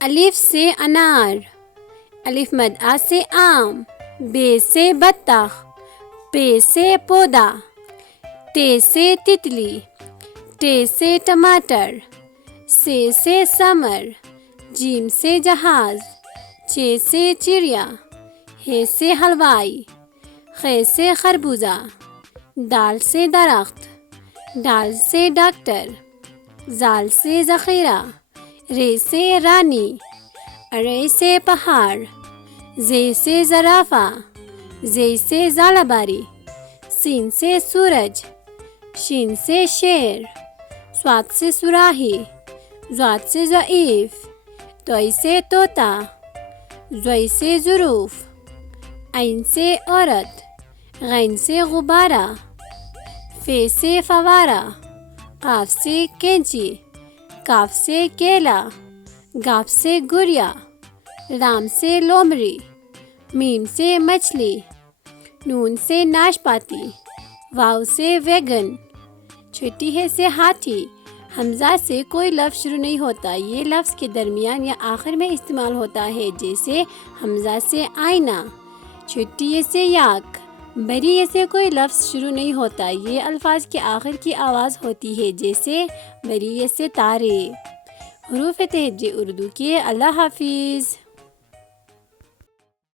الف سے انار، الف مد آ سے آم، بے سے بطخ، پے سے پودا، تے سے تتلی، ٹے سے ٹماٹر، سے سمر، جیم سے جہاز، چے سے چڑیا، ہے سے حلوائی، خے سے خربوزہ، دال سے درخت، ڈال سے ڈاکٹر، زال سے ذخیرہ، رے سے رانی، ارے سے پہاڑ، زے سے زرافہ، زے سے زالہ باری، سین سے سورج، شین سے شیر، صاد سے صراحی، ضاد سے ضعیف، توئی سے طوطا، زوئی سے ظروف، عین سے عورت، غین سے غبارہ، فے سے فوارہ، قاف سے کینچی، کاف سے کیلا، گاف سے گڑیا، لام سے لومڑی، میم سے مچھلی، نون سے ناشپاتی، واو سے ویگن، چھٹی ہے سے ہاتھی۔ حمزہ سے کوئی لفظ شروع نہیں ہوتا، یہ لفظ کے درمیان یا آخر میں استعمال ہوتا ہے، جیسے حمزہ سے آئینہ، چھٹی سے یاک۔ بری سے کوئی لفظ شروع نہیں ہوتا، یہ الفاظ کے آخر کی آواز ہوتی ہے، جیسے بری سے تارے۔ حروف تہجی اردو کے۔ اللہ حافظ۔